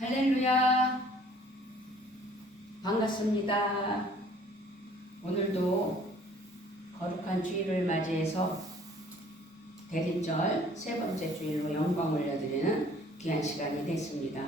할렐루야. 반갑습니다. 오늘도 거룩한 주일을 맞이해서 대리절 세 번째 주일로 영광 올려드리는 귀한 시간이 됐습니다.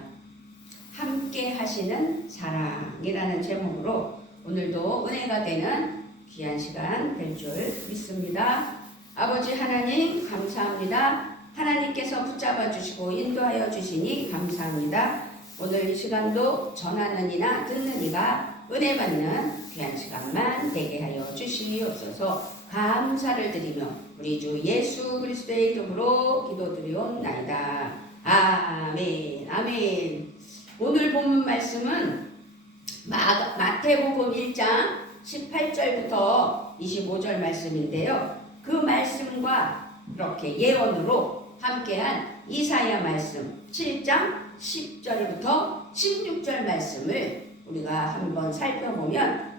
함께 하시는 사랑이라는 제목으로 오늘도 은혜가 되는 귀한 시간 될 줄 믿습니다. 아버지 하나님 감사합니다. 하나님께서 붙잡아 주시고 인도하여 주시니 감사합니다. 오늘 이 시간도 전하는 이나 듣는 이가 은혜 받는 귀한 시간만 되게 하여 주시옵소서. 감사를 드리며 우리 주 예수 그리스도의 이름으로 기도드리옵나이다. 아멘. 아멘. 오늘 본문 말씀은 마태복음 1장 18절부터 25절 말씀인데요. 그 말씀과 이렇게 예언으로 함께한 이사야 말씀 7장 10절부터 16절 말씀을 우리가 한번 살펴보면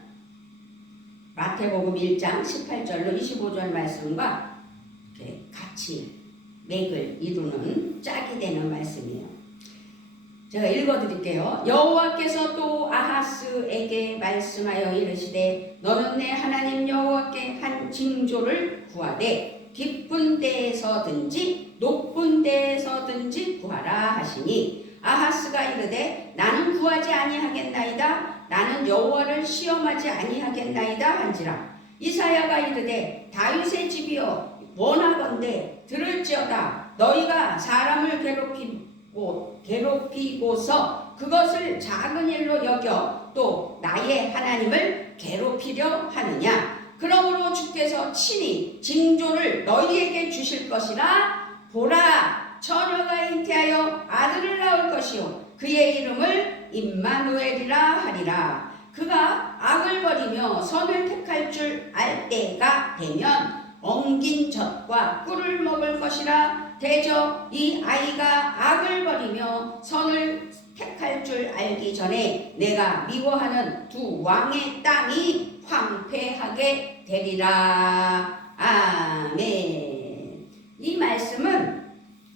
마태복음 1장 18절로 25절 말씀과 이렇게 같이 맥을 이루는 짝이 되는 말씀이에요. 제가 읽어드릴게요. 여호와께서 또 아하스에게 말씀하여 이르시되 너는 내 하나님 여호와께 한 징조를 구하되 깊은 데에서든지 높은 데에서든지 구하라 하시니 아하스가 이르되 나는 구하지 아니하겠나이다. 나는 여호와를 시험하지 아니하겠나이다 한지라. 이사야가 이르되 다윗의 집이여 원하건대 들을지어다. 너희가 사람을 괴롭히고서 그것을 작은 일로 여겨 또 나의 하나님을 괴롭히려 하느냐. 그러므로 주께서 친히 징조를 너희에게 주실 것이라. 보라, 처녀가 잉태하여 아들을 낳을 것이요 그의 이름을 임마누엘이라 하리라. 그가 악을 버리며 선을 택할 줄 알 때가 되면 엉긴 젖과 꿀을 먹을 것이라. 대저 이 아이가 악을 버리며 선을 택할 줄 알기 전에 내가 미워하는 두 왕의 땅이 황폐하게 되리라. 아멘. 이 말씀은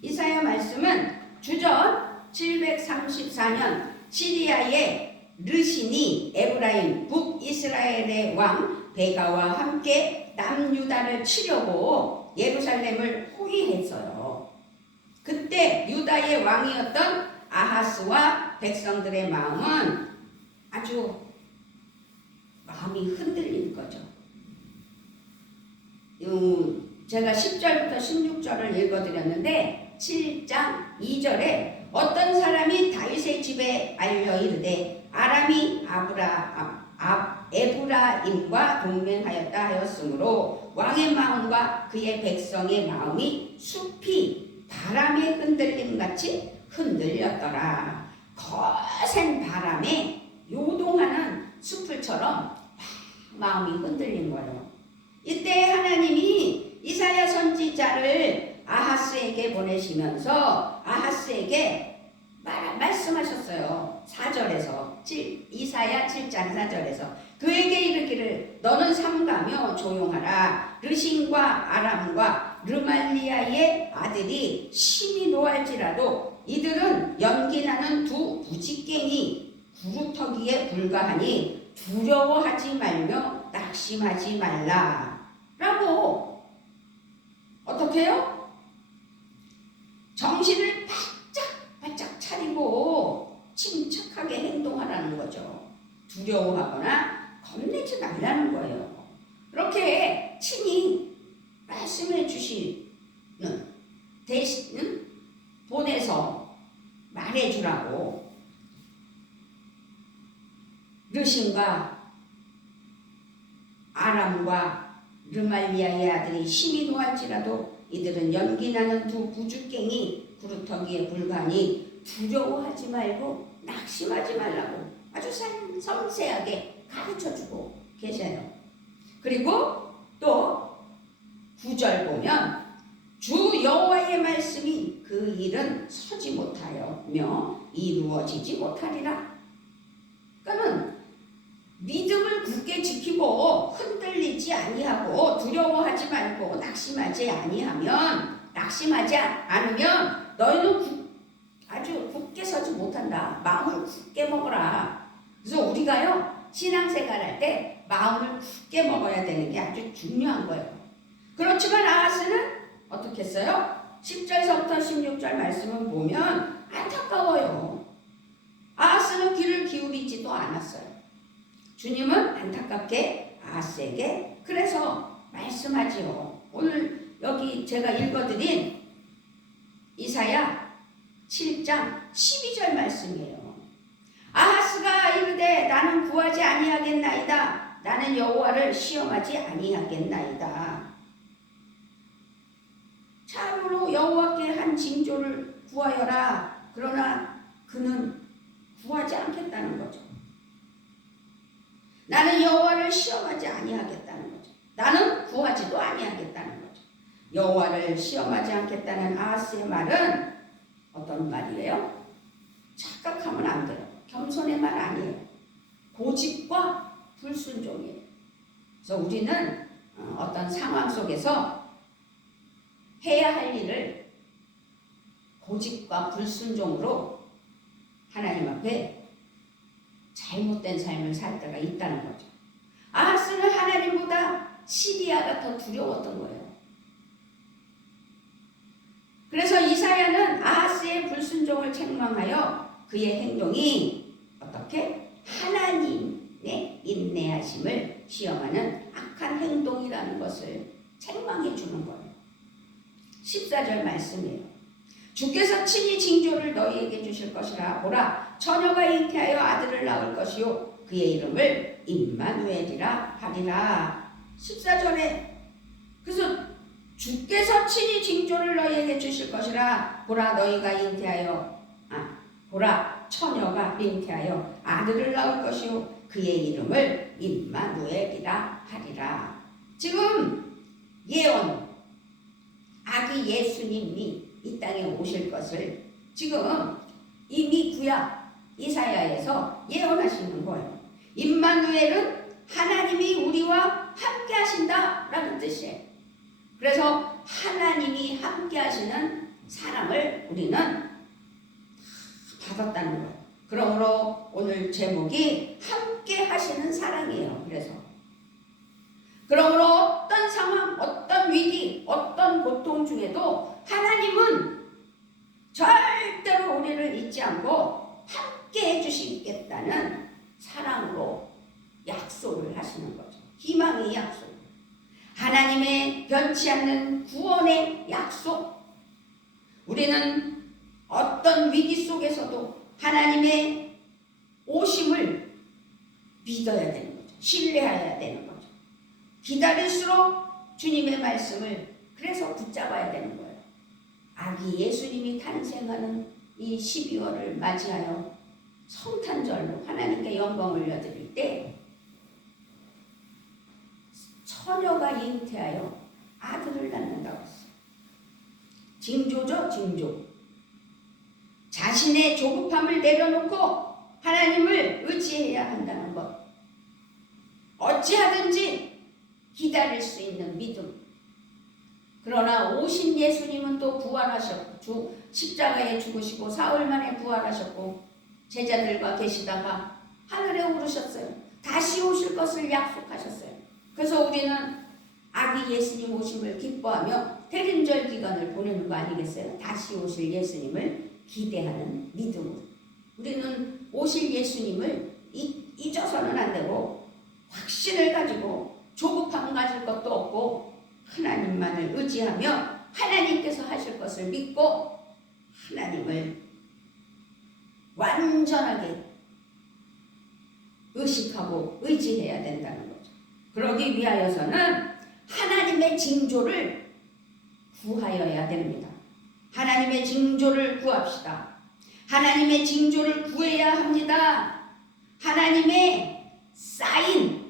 이사야 말씀은 주전 734년 시리아의 르신이 에브라임 북이스라엘의 왕 베가와 함께 남유다를 치려고 예루살렘을 포위했어요. 그때 유다의 왕이었던 아하스와 백성들의 마음은 아주 마음이 흔들린 거죠. 제가 10절부터 16절을 읽어드렸는데 7장 2절에 어떤 사람이 다윗의 집에 알려 이르되 아람이 에브라임과 동맹하였다 하였으므로 왕의 마음과 그의 백성의 마음이 숲이 바람에 흔들림같이 흔들렸더라. 거센 바람에 요동하는 숲을처럼 마음이 흔들린 거예요. 이때 하나님이 이사야 선지자를 아하스에게 보내시면서 아하스에게 말씀하셨어요. 4절에서 이사야 7장 4절에서 그에게 이르기를 너는 삼가며 조용하라. 르신과 아람과 르말리아의 아들이 심히 노할지라도 이들은 연기나는 두 부지깽이 구루터기에 불과하니 두려워하지 말며 낙심하지 말라. 라고 어떻게 해요? 정신을 바짝 차리고 침착하게 행동하라는 거죠. 두려워하거나 겁내지 말라는 거예요. 그렇게 친히 말씀해 주시는 대신 보내서 말해주라고 르신과 아람과 르말리아의 아들이 심히 노할지라도 이들은 연기나는 두 부주깽이 구루터기에 불과하니 두려워하지 말고 낙심하지 말라고 아주 섬세하게 가르쳐주고 계셔요. 그리고 또 9절 보면 주 여호와의 말씀이 그 일은 서지 못하며 이루어지지 못하리라. 그러니까는 믿음을 굳게 지키고 흔들리지 아니하고 두려워하지 말고 낙심하지 않으면 너희는 아주 굳게 서지 못할 못한다. 마음을 굳게 먹어라. 그래서 우리가요, 신앙생활 할 때 마음을 굳게 먹어야 되는 게 아주 중요한 거예요. 그렇지만 아하스는 어떻게 했어요? 10절서부터 16절 말씀을 보면 안타까워요. 아하스는 귀를 기울이지도 않았어요. 주님은 안타깝게 아하스에게 그래서 말씀하지요. 오늘 여기 제가 읽어드린 이사야 7장 12절 말씀이에요. 아하스가 이르되 나는 구하지 아니하겠나이다. 나는 여호와를 시험하지 아니하겠나이다. 참으로 여호와께 한 징조를 구하여라. 그러나 그는 구하지 않겠다는 거죠. 나는 여호와를 시험하지 아니하겠다는 거죠. 나는 구하지도 아니하겠다는 거죠. 여호와를 시험하지 않겠다는 아하스의 말은 어떤 말이에요? 착각하면 안 돼요. 겸손의 말 아니에요. 고집과 불순종이에요. 그래서 우리는 어떤 상황 속에서 해야 할 일을 고집과 불순종으로 하나님 앞에 잘못된 삶을 살 때가 있다는 거죠. 아하스는 하나님보다 시리아가 더 두려웠던 거예요. 그래서 이사야는 아하스의 불순종을 책망하여 그의 행동이 어떻게? 하나님의 인내하심을 시험하는 악한 행동이라는 것을 책망해 주는 거예요. 14절 말씀이에요. 주께서 친히 징조를 너희에게 주실 것이라. 보라, 처녀가 잉태하여 아들을 낳을 것이요 그의 이름을 임마누엘이라 하리라. 14절에 그래서 주께서 친히 징조를 너희에게 주실 것이라. 보라, 너희가 잉태하여 보라, 처녀가 잉태하여 아들을 낳을 것이요 그의 이름을 임마누엘이라 하리라. 지금 예언, 아기 예수님이 이 땅에 오실 것을 지금 이미 구약 이사야에서 예언하시는 거예요. 임마누엘은 하나님이 우리와 함께 하신다라는 뜻이에요. 그래서 하나님이 함께 하시는 사랑을 우리는 받았다는 거예요. 그러므로 오늘 제목이 함께 하시는 사랑이에요. 그러므로 어떤 상황, 어떤 위기, 어떤 고통 중에도 하나님은 절대로 우리를 잊지 않고 함께 해주시겠다는 사랑으로 약속을 하시는 거죠. 희망의 약속. 하나님의 변치 않는 구원의 약속. 우리는 어떤 위기 속에서도 하나님의 오심을 믿어야 되는 거죠. 신뢰해야 되는 거죠. 기다릴수록 주님의 말씀을 그래서 붙잡아야 되는 거예요. 아기 예수님이 탄생하는 이 12월을 맞이하여 성탄절로 하나님께 영광을 올려드릴 때 처녀가 잉태하여 아들을 낳는다고 했어요. 징조죠, 징조. 자신의 조급함을 내려놓고 하나님을 의지해야 한다는 것. 어찌하든지 기다릴 수 있는 믿음. 그러나 오신 예수님은 또 부활하셨고 십자가에 죽으시고 사흘 만에 부활하셨고 제자들과 계시다가 하늘에 오르셨어요. 다시 오실 것을 약속하셨어요. 그래서 우리는 아기 예수님 오심을 기뻐하며 대림절 기간을 보내는 거 아니겠어요? 다시 오실 예수님을 기대하는 믿음으로. 우리는 오실 예수님을 잊어서는 안 되고 확신을 가지고 조급함 가질 것도 없고 하나님만을 의지하며 하나님께서 하실 것을 믿고 하나님을 완전하게 의식하고 의지해야 된다는 거죠. 그러기 위하여서는 하나님의 징조를 구하여야 됩니다. 하나님의 징조를 구합시다. 하나님의 징조를 구해야 합니다. 하나님의 사인을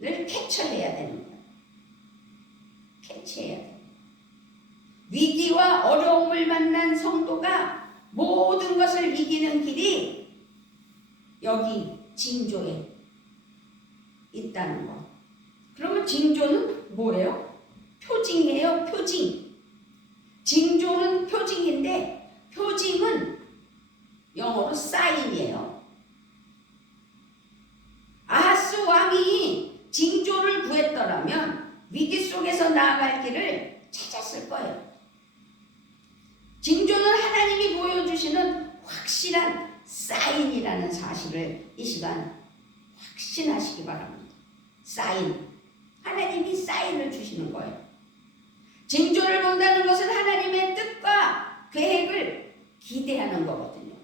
캐쳐해야 되는 거예요. 캐치해야 돼요. 위기와 어려움을 만난 성도가 모든 것을 이기는 길이 여기 징조에 있다는 것. 그러면 징조는 뭐예요? 표징이에요. 표징. 징조는 표징인데 표징은 영어로 사인이에요. 아하스 왕이 징조를 구했더라면 위기 속에서 나아갈 길을 찾았을 거예요. 징조는 하나님이 보여주시는 확실한 사인이라는 사실을 이 시간 확신하시기 바랍니다. 사인. 하나님이 사인을 주시는 거예요. 징조를 본다는 것은 하나님의 뜻과 계획을 기대하는 거거든요.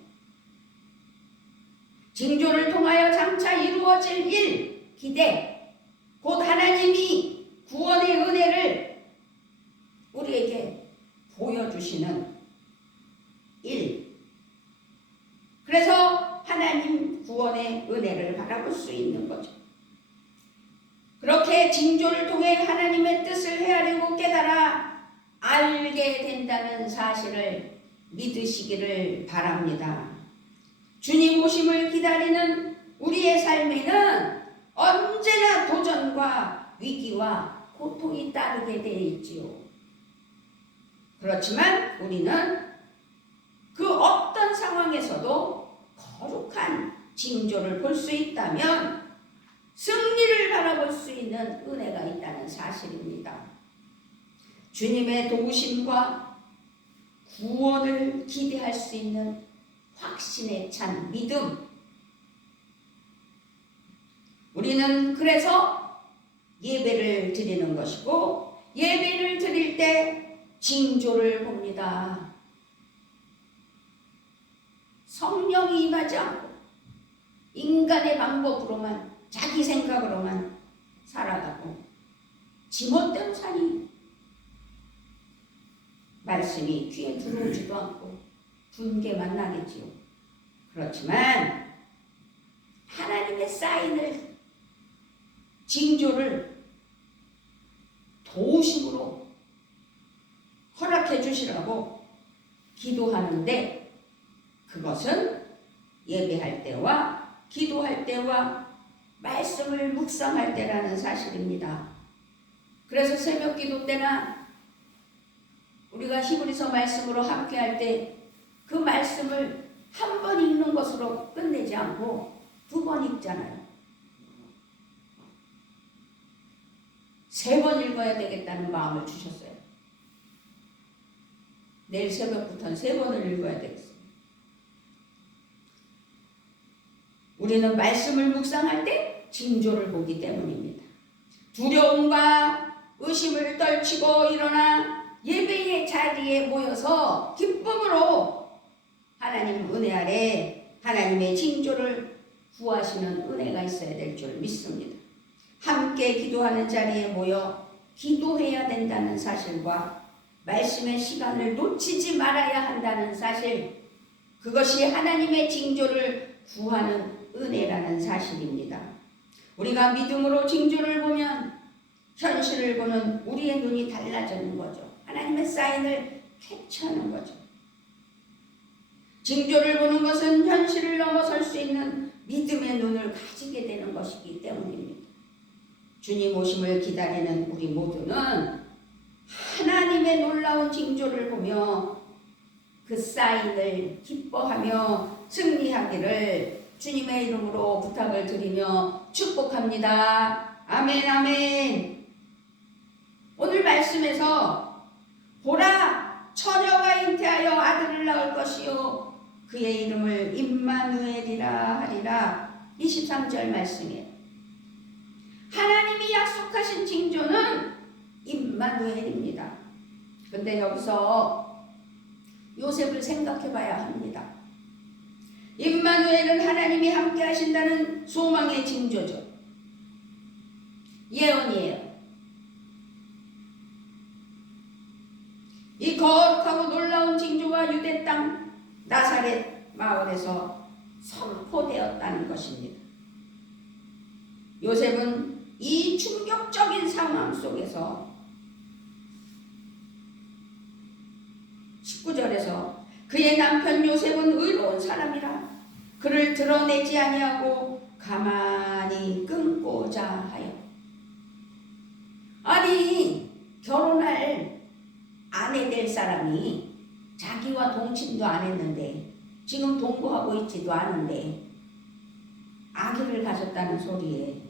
징조를 통하여 장차 이루어질 일, 기대, 곧 하나님이 구원의 은혜를 우리에게 보여주시는 일. 그래서 하나님 구원의 은혜를 바라볼 수 있는 거죠. 그렇게 징조를 통해 하나님의 뜻을 헤아리고 깨달아 알게 된다는 사실을 믿으시기를 바랍니다. 주님 오심을 기다리는 우리의 삶에는 언제나 도전과 위기와 고통이 따르게 되어 있지요. 그렇지만 우리는 그 어떤 상황에서도 거룩한 징조를 볼 수 있다면 승리를 바라볼 수 있는 은혜가 있다는 사실입니다. 주님의 도우심과 구원을 기대할 수 있는 확신에 찬 믿음. 우리는 그래서 예배를 드리는 것이고, 예배를 드릴 때 징조를 봅니다. 성령이 임하지 않고 인간의 방법으로만, 자기 생각으로만 살아가고 지멋대로 사니 말씀이 귀에 들어오지도 않고 분개만 나겠지요. 그렇지만 하나님의 사인을, 징조를 도우심으로 허락해 주시라고 기도하는데, 그것은 예배할 때와 기도할 때와 말씀을 묵상할 때라는 사실입니다. 그래서 새벽 기도 때나 우리가 히브리서 말씀으로 함께할 때 그 말씀을 한 번 읽는 것으로 끝내지 않고 2번 읽잖아요. 3번 읽어야 되겠다는 마음을 주셨어요. 내일 새벽부터는 3번을 읽어야 되겠어요. 우리는 말씀을 묵상할 때 징조를 보기 때문입니다. 두려움과 의심을 떨치고 일어나 예배의 자리에 모여서 기쁨으로 하나님 은혜 아래 하나님의 징조를 구하시는 은혜가 있어야 될 줄 믿습니다. 함께 기도하는 자리에 모여 기도해야 된다는 사실과 말씀의 시간을 놓치지 말아야 한다는 사실, 그것이 하나님의 징조를 구하는 은혜라는 사실입니다. 우리가 믿음으로 징조를 보면 현실을 보는 우리의 눈이 달라지는 거죠. 하나님의 사인을 캐치하는 거죠. 징조를 보는 것은 현실을 넘어설 수 있는 믿음의 눈을 가지게 되는 것이기 때문입니다. 주님 오심을 기다리는 우리 모두는 하나님의 놀라운 징조를 보며 그 사인을 기뻐하며 승리하기를 주님의 이름으로 부탁을 드리며 축복합니다. 아멘, 아멘. 오늘 말씀에서 보라, 처녀가 잉태하여 아들을 낳을 것이요 그의 이름을 임마누엘이라 하리라. 23절 말씀이에요. 하나님이 약속하신 징조는 임마누엘입니다. 근데 여기서 요셉을 생각해 봐야 합니다. 임마누엘은 하나님이 함께 하신다는 소망의 징조죠. 예언이에요. 이 거룩하고 놀라운 징조가 유대 땅 나사렛 마을에서 선포되었다는 것입니다. 요셉은 이 충격적인 상황 속에서 19절에서 그의 남편 요셉은 의로운 사람이라 그를 드러내지 아니하고 가만히 끊고자 하여. 아니, 결혼할 아내 될 사람이 자기와 동침도 안 했는데 지금 동거하고 있지도 않은데 아기를 가졌다는 소리에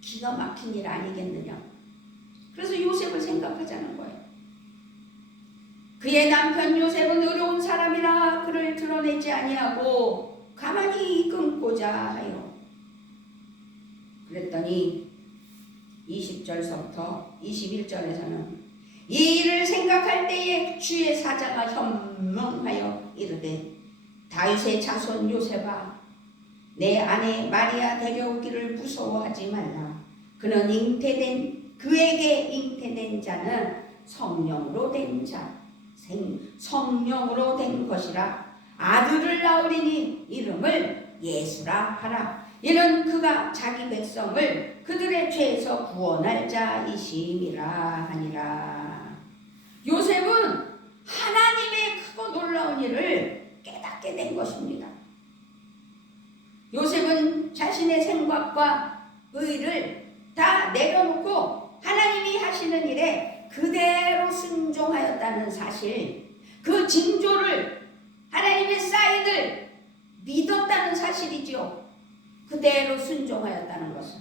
기가 막힌 일 아니겠느냐. 그래서 요셉을 생각하자는 거예요. 그의 남편 요셉은 의로운 사람이라 그를 드러내지 아니하고 가만히 끊고자 하여. 그랬더니 20절서부터 21절에서는 이 일을 생각할 때에 주의 사자가 현명하여 이르되 다윗의 자손 요셉아 내 아내 마리아 데려오기를 무서워하지 말라. 그는 그에게 잉태된 자는 성령으로 된 성령으로 된 것이라. 아들을 낳으리니 이름을 예수라 하라. 이는 그가 자기 백성을 그들의 죄에서 구원할 자이심이라 하니라. 요셉은 하나님의 크고 놀라운 일을 깨닫게 된 것입니다. 요셉은 자신의 생각과 의를 다 내려놓고 하나님이 하시는 일에 그대로 순종하였다는 사실, 그 징조를, 하나님의 사인을 믿었다는 사실이지요. 그대로 순종하였다는 것은.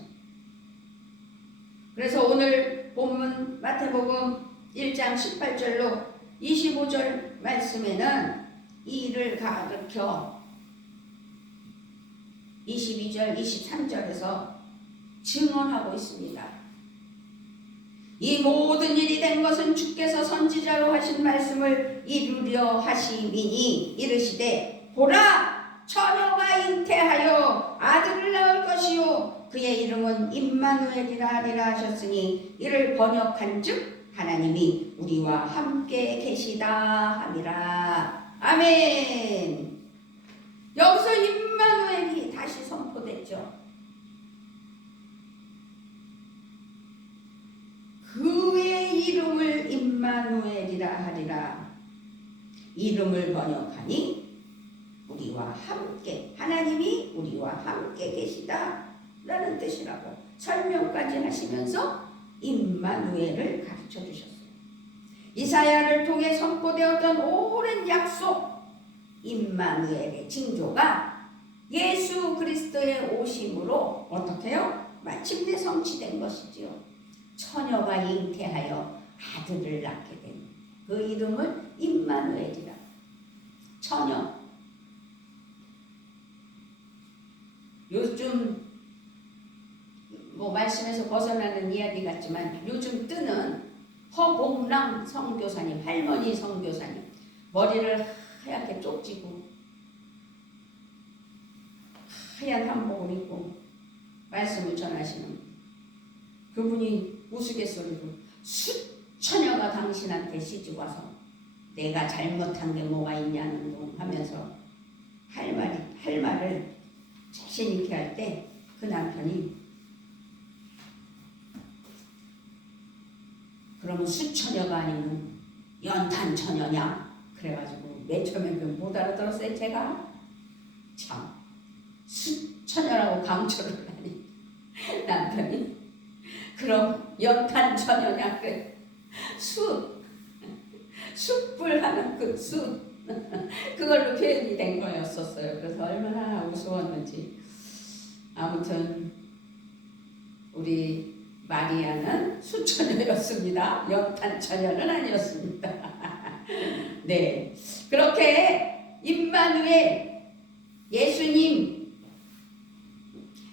그래서 오늘 본문 마태복음 1장 18절로 25절 말씀에는 이 일을 가르쳐 22절, 23절에서 증언하고 있습니다. 이 모든 일이 된 것은 주께서 선지자로 하신 말씀을 이루려 하심이니 이르시되 보라 처녀가 잉태하여 아들을 낳을 것이요 그의 이름은 임마누엘이라 하리라 하셨으니 이를 번역한즉 하나님이 우리와 함께 계시다 하니라. 아멘. 여기서 임마누엘이 다시 선포됐죠. 그의 이름을 임마누엘이라 하리라. 이름을 번역하니 우리와 함께, 하나님이 우리와 함께 계시다 라는 뜻이라고 설명까지 하시면서 임마누엘을 가르쳐 주셨어요. 이사야를 통해 선포되었던 오랜 약속, 임마누엘의 징조가 예수 그리스도의 오심으로 어떻게 해요? 마침내 성취된 것이지요. 처녀가 잉태하여 아들을 낳게 된 그 이름을 임마누엘이라. 처녀. 요즘 말씀에서 벗어나는 이야기 같지만 요즘 뜨는 허봉랑 선교사님, 할머니 선교사님, 머리를 하얗게 쪽지고 하얀 한복을 입고 말씀을 전하시는 그분이 우스갯소리로 수처녀가 당신한테 시집 와서 내가 잘못한 게 뭐가 있냐는 둥 하면서 할 말을 자신 있게 할 때 그 남편이 그러면 수처녀가 아니면 연탄처녀냐? 그래가지고 맨 처음에 못 알아들었어요. 제가 참 수처녀라고 강조를 하니 남편이 그럼 연탄처녀냐? 그래. 숯불하는 그 숯 그걸로 표현이 된 거였었어요. 그래서 얼마나 우스웠는지. 아무튼 우리 마리아는 수처녀였습니다. 연탄처녀는 아니었습니다. 네, 그렇게 임마누엘, 예수님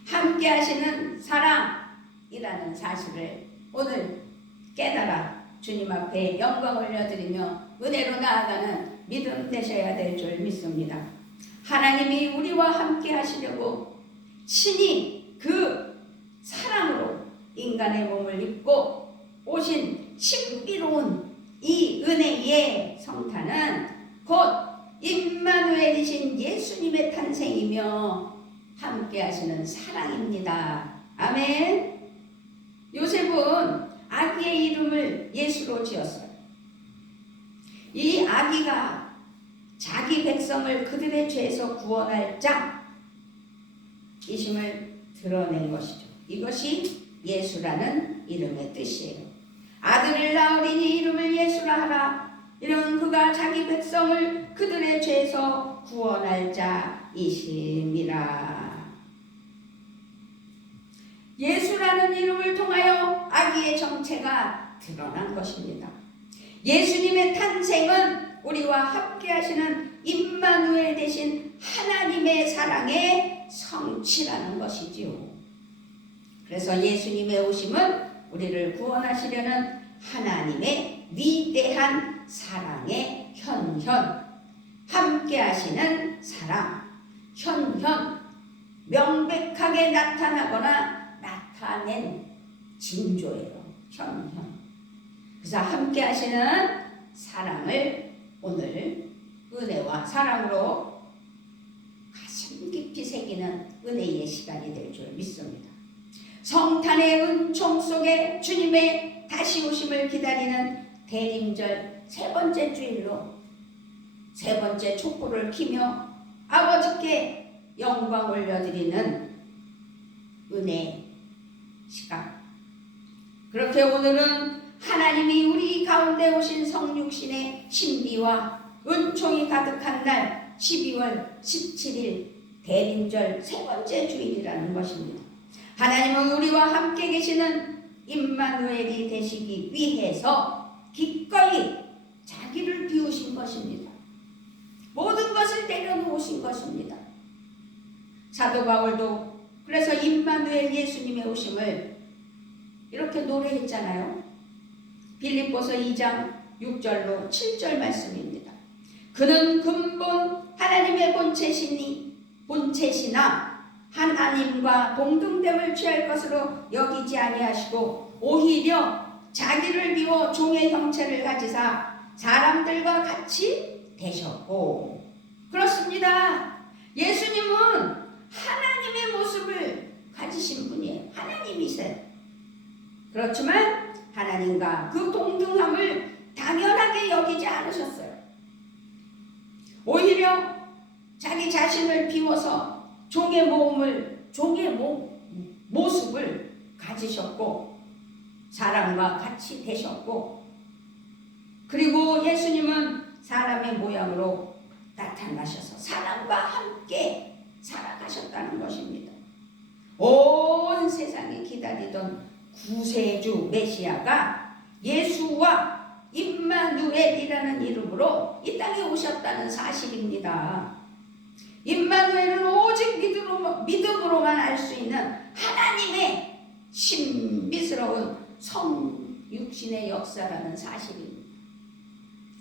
함께 하시는 사랑이라는 사실을 오늘 깨달아 주님 앞에 영광 올려드리며 은혜로 나아가는 믿음 되셔야 될 줄 믿습니다. 하나님이 우리와 함께 하시려고 친히 그 사랑으로 인간의 몸을 입고 오신 신비로운 이 은혜의 성탄은 곧 임마누엘이신 예수님의 탄생이며 함께 하시는 사랑입니다. 아멘. 요셉은 아기의 이름을 예수로 지었어요. 이 아기가 자기 백성을 그들의 죄에서 구원할 자이심을 드러낸 것이죠. 이것이 예수라는 이름의 뜻이에요. 아들을 낳으리니 이름을 예수라 하라. 이는 그가 자기 백성을 그들의 죄에서 구원할 자이심이라. 예수라는 이름을 통하여 아기의 정체가 드러난 것입니다. 예수님의 탄생은 우리와 함께 하시는 임마누엘 대신 하나님의 사랑의 성취라는 것이지요. 그래서 예수님의 오심은 우리를 구원하시려는 하나님의 위대한 사랑의 현현, 함께 하시는 사랑, 현현, 명백하게 나타나거나 나타낸 징조예요. 현현. 그래서 함께 하시는 사랑을 오늘 은혜와 사랑으로 가슴 깊이 새기는 은혜의 시간이 될 줄 믿습니다. 성탄의 은총 속에 주님의 다시 오심을 기다리는 대림절 세 번째 주일로 세 번째 촛불을 켜며 아버지께 영광 올려드리는 은혜 시간. 그렇게 오늘은 하나님이 우리 가운데 오신 성육신의 신비와 은총이 가득한 날 12월 17일 대림절 세 번째 주일이라는 것입니다. 하나님은 우리와 함께 계시는 임마누엘이 되시기 위해서 기꺼이 자기를 비우신 것입니다. 모든 것을 내려놓으신 것입니다. 사도 바울도 그래서 임마누엘 예수님의 오심을 이렇게 노래했잖아요. 빌립보서 2장 6절로 7절 말씀입니다. 그는 근본 하나님의 본체시나 하나님과 동등됨을 취할 것으로 여기지 아니하시고 오히려 자기를 비워 종의 형체를 가지사 사람들과 같이 되셨고. 그렇습니다. 예수님은 하나님의 모습을 가지신 분이에요. 하나님이세요. 그렇지만 하나님과 그 동등함을 당연하게 여기지 않으셨어요. 오히려 자기 자신을 비워서 종의 모습을 가지셨고 사람과 같이 되셨고, 그리고 예수님은 사람의 모양으로 나타나셔서 사람과 함께 살아가셨다는 것입니다. 온 세상이 기다리던 구세주 메시아가 예수와 임마누엘이라는 이름으로 이 땅에 오셨다는 사실입니다. 임마누엘은 오직 믿음으로만 알 수 있는 하나님의 신비스러운 성육신의 역사라는 사실입니다.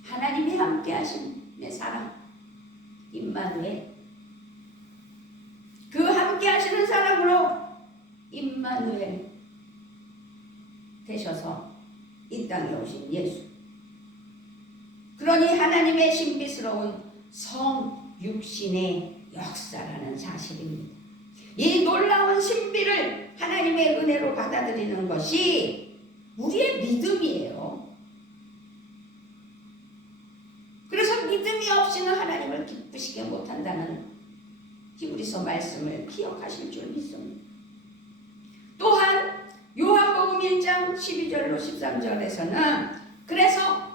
하나님이 함께 하심의 사랑, 임마누엘. 그 함께 하시는 사랑으로 임마누엘 되셔서 이 땅에 오신 예수. 그러니 하나님의 신비스러운 성육신의 역사라는 사실입니다. 이 놀라운 신비를 하나님의 은혜로 받아들이는 것이 우리의 믿음이에요. 그래서 믿음이 없이는 하나님을 기쁘시게 못한다는 히브리서 말씀을 기억하실 줄 믿습니다. 또한 요한복음 1장 12절로 13절에서는 그래서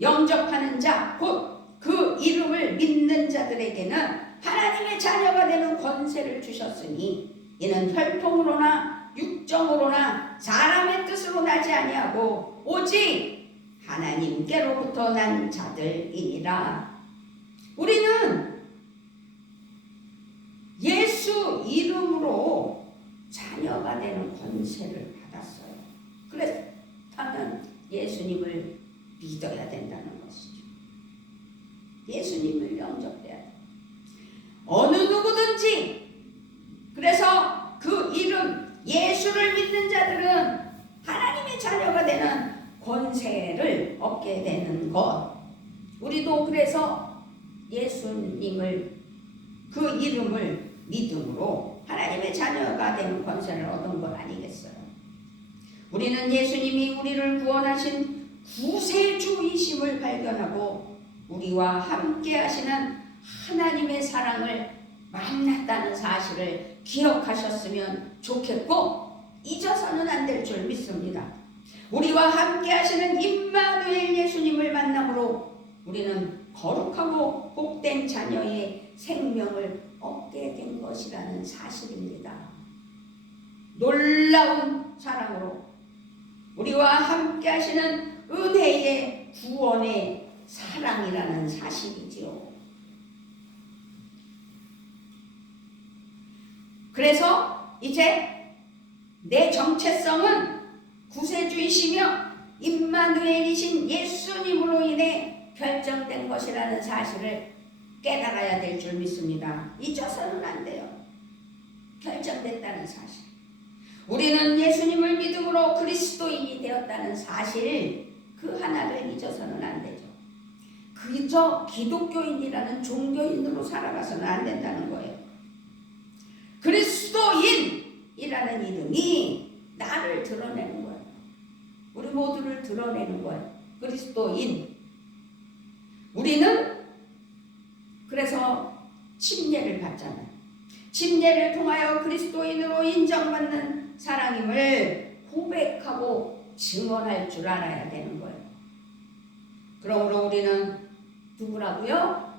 영접하는 자, 곧 그 이름을 믿는 자들에게는 하나님의 자녀가 되는 권세를 주셨으니 이는 혈통으로나 육정으로나 사람의 뜻으로 나지 아니하고 오직 하나님께로부터 난 자들이니라. 우리는 예수 이름으로 자녀가 되는 권세를 받았어요. 그렇다면 예수님을 믿어야 된다는 것이죠. 예수님을 영접해야 돼요. 어느 누구든지. 그래서 그 이름 예수를 믿는 자들은 하나님의 자녀가 되는 권세를 얻게 되는 것. 우리도 그래서 예수님을 그 이름을 믿음으로 하나님의 자녀가 되는 권세를 얻은 것 아니겠어요? 우리는 예수님이 우리를 구원하신 구세주이심을 발견하고 우리와 함께 하시는 하나님의 사랑을 만났다는 사실을 기억하셨으면 좋겠고 잊어서는 안 될 줄 믿습니다. 우리와 함께 하시는 임마누엘 예수님을 만남으로 우리는 거룩하고 복된 자녀의 생명을 얻게 된 것이라는 사실입니다. 놀라운 사랑으로 우리와 함께 하시는 은혜의 구원의 사랑이라는 사실이지요. 그래서 이제 내 정체성은 구세주이시며 임마누엘이신 예수님으로 인해 결정된 것이라는 사실을 깨달아야 될 줄 믿습니다. 잊어서는 안 돼요. 결정됐다는 사실. 우리는 예수님을 믿음으로 그리스도인이 되었다는 사실, 그 하나를 잊어서는 안 되죠. 그저 기독교인이라는 종교인으로 살아가서는 안 된다는 거예요. 그리스도인이라는 이름이 나를 드러내는 거예요. 우리 모두를 드러내는 거예요. 그리스도인. 우리는 그래서 침례를 받잖아요. 침례를 통하여 그리스도인으로 인정받는 사랑임을 고백하고 증언할 줄 알아야 되는 거예요. 그러므로 우리는 누구라고요?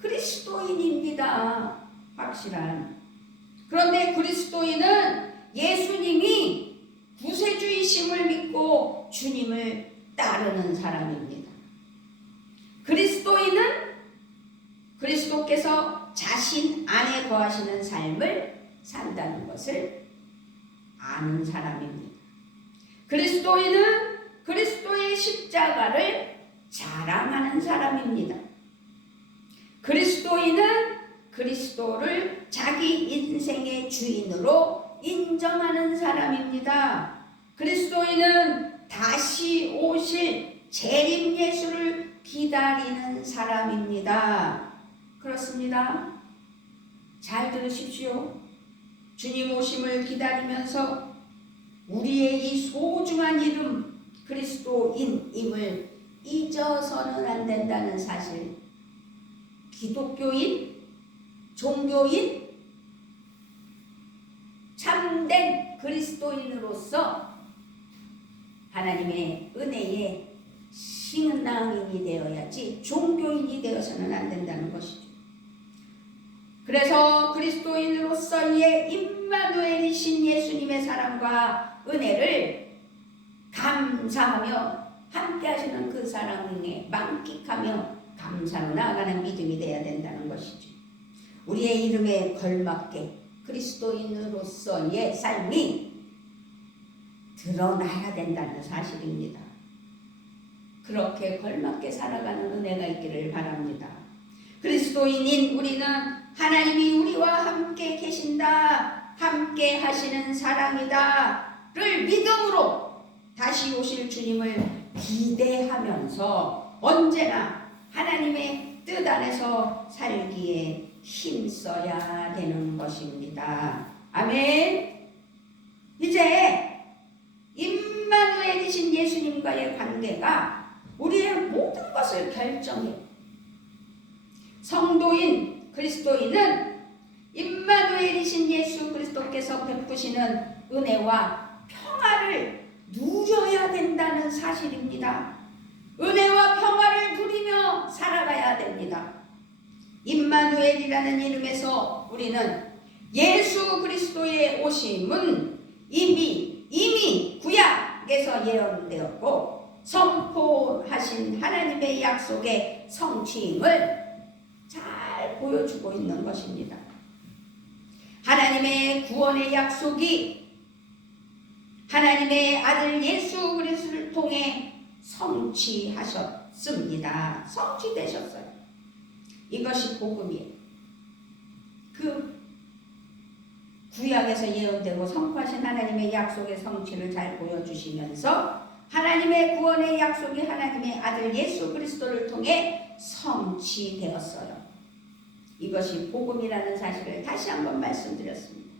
그리스도인입니다. 확실한. 그런데 그리스도인은 예수님이 구세주이심을 믿고 주님을 따르는 사람입니다. 그리스도인은 그리스도께서 자신 안에 거하시는 삶을 산다는 것을 아는 사람입니다. 그리스도인은 그리스도의 십자가를 자랑하는 사람입니다. 그리스도인은 그리스도를 자기 인생의 주인으로 인정하는 사람입니다. 그리스도인은 다시 오실 재림 예수를 기다리는 사람입니다. 그렇습니다. 잘 들으십시오. 주님 오심을 기다리면서 우리의 이 소중한 이름 그리스도인임을 잊어서는 안 된다는 사실. 기독교인, 종교인, 참된 그리스도인으로서 하나님의 은혜의 신앙인이 되어야지 종교인이 되어서는 안 된다는 것이죠. 그래서 그리스도인으로서의 임마누엘이신 예수님의 사랑과 은혜를 감사하며 함께 하시는 그 사랑에 만끽하며 감사로 나아가는 믿음이 되어야 된다는 것이죠. 우리의 이름에 걸맞게 그리스도인으로서의 삶이 드러나야 된다는 사실입니다. 그렇게 걸맞게 살아가는 은혜가 있기를 바랍니다. 그리스도인인 우리는 하나님이 우리와 함께 계신다, 함께 하시는 사랑이다를 믿음으로 다시 오실 주님을 기대하면서 언제나 하나님의 뜻 안에서 살기에 힘써야 되는 것입니다. 아멘. 이제 임마누엘이신 예수님과의 관계가 우리의 모든 것을 결정해요. 성도인 그리스도인은 임마누엘이신 예수 그리스도께서 베푸시는 은혜와 평화를 누려야 된다는 사실입니다. 은혜와 평화를 누리며 살아가야 됩니다. 임마누엘이라는 이름에서 우리는 예수 그리스도의 오심은 이미 구약에서 예언되었고 선포하신 하나님의 약속의 성취임을 잘 보여주고 있는 것입니다. 하나님의 구원의 약속이 하나님의 아들 예수 그리스도를 통해 성취하셨습니다. 성취되셨어요. 이것이 복음이에요. 그 구약에서 예언되고 선포하신 하나님의 약속의 성취를 잘 보여주시면서 하나님의 구원의 약속이 하나님의 아들 예수 그리스도를 통해 성취되었어요. 이것이 복음이라는 사실을 다시 한번 말씀드렸습니다.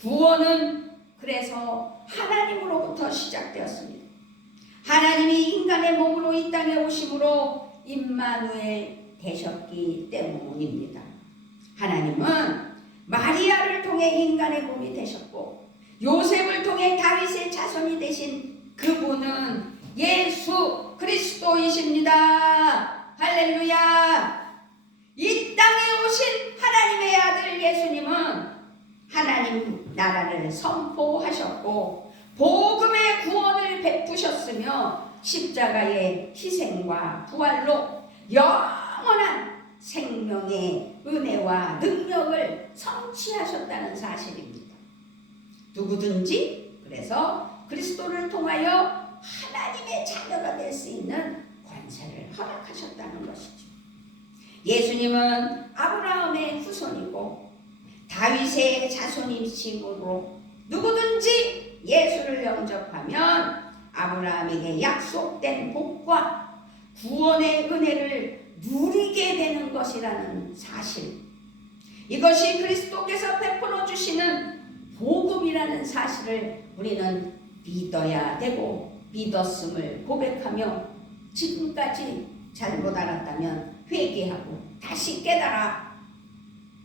구원은 그래서 하나님으로부터 시작되었습니다. 하나님이 인간의 몸으로 이 땅에 오심으로 임마누엘 되셨기 때문입니다. 하나님은 마리아를 통해 인간의 몸이 되셨고 요셉을 통해 다윗의 자손이 되신 그분은 예수 그리스도이십니다. 할렐루야. 이 땅에 오신 하나님의 아들 예수님은 하나님 나라를 선포하셨고 복음의 구원을 베푸셨으며 십자가의 희생과 부활로 영원한 생명의 은혜와 능력을 성취하셨다는 사실입니다. 누구든지 그래서 그리스도를 통하여 하나님의 자녀가 될 수 있는 권세를 허락하셨다는 것이죠. 예수님은 아브라함의 후손이고 다윗의 자손이시므로 누구든지 예수를 영접하면 아브라함에게 약속된 복과 구원의 은혜를 누리게 되는 것이라는 사실, 이것이 그리스도께서 베풀어 주시는 복음이라는 사실을 우리는 믿어야 되고 믿었음을 고백하며 지금까지 잘못 알았다면 회개하고 다시 깨달아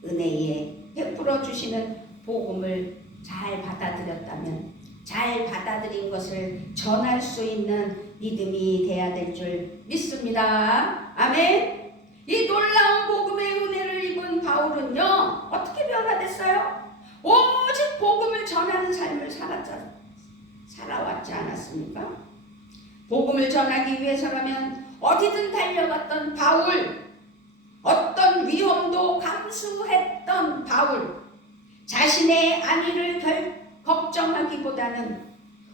은혜에 베풀어 주시는 복음을 잘 받아들였다면 잘 받아들인 것을 전할 수 있는 믿음이 되어야 될 줄 믿습니다. 아멘. 이 놀라운 복음의 은혜를 입은 바울은요 어떻게 변화됐어요? 오직 복음을 전하는 삶을 살아왔지 않았습니까? 복음을 전하기 위해서라면 어디든 달려갔던 바울, 어떤 위험도 감수했던 바울, 자신의 안위를 걱정하기보다는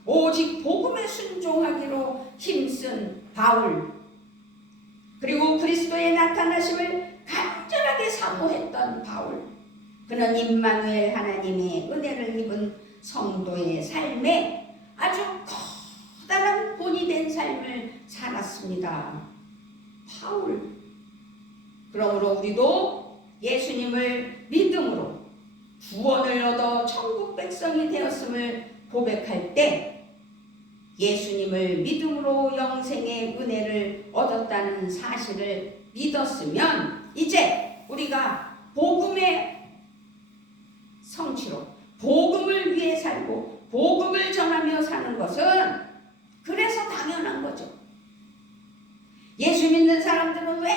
오직 복음에 순종하기로 힘쓴 바울, 그리고 그리스도의 나타나심을 간절하게 사모했던 바울, 그는 임마누엘 하나님의 은혜를 입은 성도의 삶에 아주 커다란 본이 된 삶을 살았습니다. 바울. 그러므로 우리도 예수님을 믿음으로 구원을 얻어 천국 백성이 되었음을 고백할 때 예수님을 믿음으로 영생의 은혜를 얻었다는 사실을 믿었으면 이제 우리가 복음의 성취로 복음을 위해 살고 복음을 전하며 사는 것은 그래서 당연한 거죠. 예수 믿는 사람들은 왜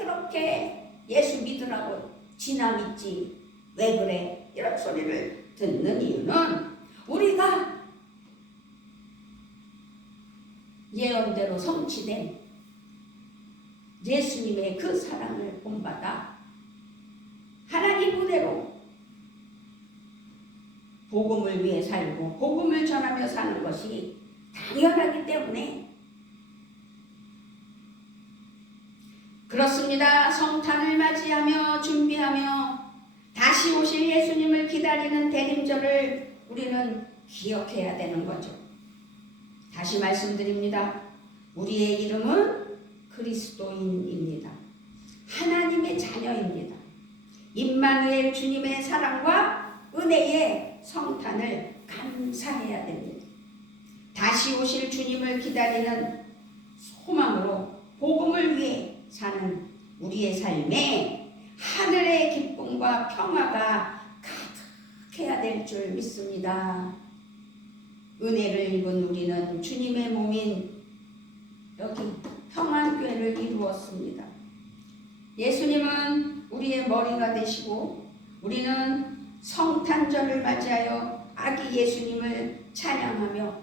그렇게 예수 믿으라고 지나 믿지? 왜 그래? 이런 소리를 듣는 이유는 우리가 예언대로 성취된 예수님의 그 사랑을 본받아 하나님 은혜로 복음을 위해 살고 복음을 전하며 사는 것이 당연하기 때문에 그렇습니다. 성탄을 맞이하며 준비하며 다시 오실 예수님을 기다리는 대림절을 우리는 기억해야 되는 거죠. 다시 말씀드립니다. 우리의 이름은 그리스도인입니다. 하나님의 자녀입니다. 임마누엘 주님의 사랑과 은혜의 성탄을 감사해야 됩니다. 다시 오실 주님을 기다리는 소망으로 복음을 위해 사는 우리의 삶에 하늘의 기쁨과 평화가 가득해야 될 줄 믿습니다. 은혜를 입은 우리는 주님의 몸인 여기 평안교회를 이루었습니다. 예수님은 우리의 머리가 되시고 우리는 성탄절을 맞이하여 아기 예수님을 찬양하며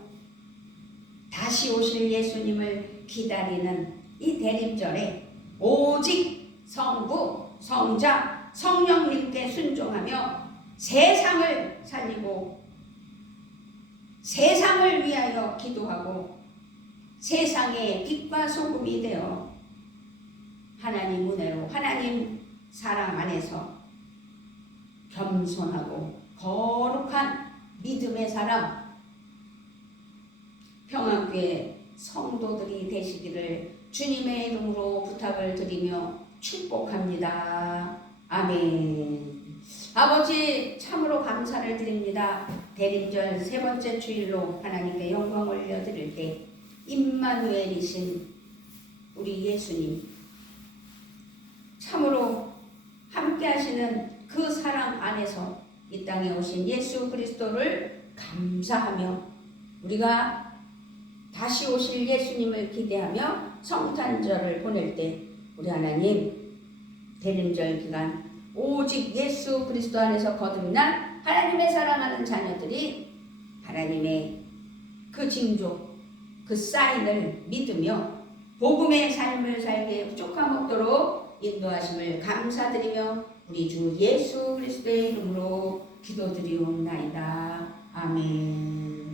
다시 오실 예수님을 기다리는 이 대림절에 오직 성부, 성자, 성령님께 순종하며 세상을 살리고 세상을 위하여 기도하고 세상의 빛과 소금이 되어 하나님 은혜로 하나님 사랑 안에서 겸손하고 거룩한 믿음의 사람 평안교회 성도들이 되시기를 주님의 이름으로 부탁을 드리며 축복합니다. 아멘. 아버지 참으로 감사를 드립니다. 대림절 세 번째 주일로 하나님께 영광 올려드릴 때 임마누엘이신 우리 예수님 참으로 함께 하시는 그 사랑 안에서 이 땅에 오신 예수 그리스도를 감사하며 우리가 다시 오실 예수님을 기대하며 성탄절을 보낼 때 우리 하나님 대림절 기간 오직 예수 그리스도 안에서 거듭난 하나님의 사랑하는 자녀들이 하나님의 그 징조, 그 사인을 믿으며 복음의 삶을 살게 족함없도록 인도하심을 감사드리며 우리 주 예수 그리스도의 이름으로 기도드리옵나이다. 아멘.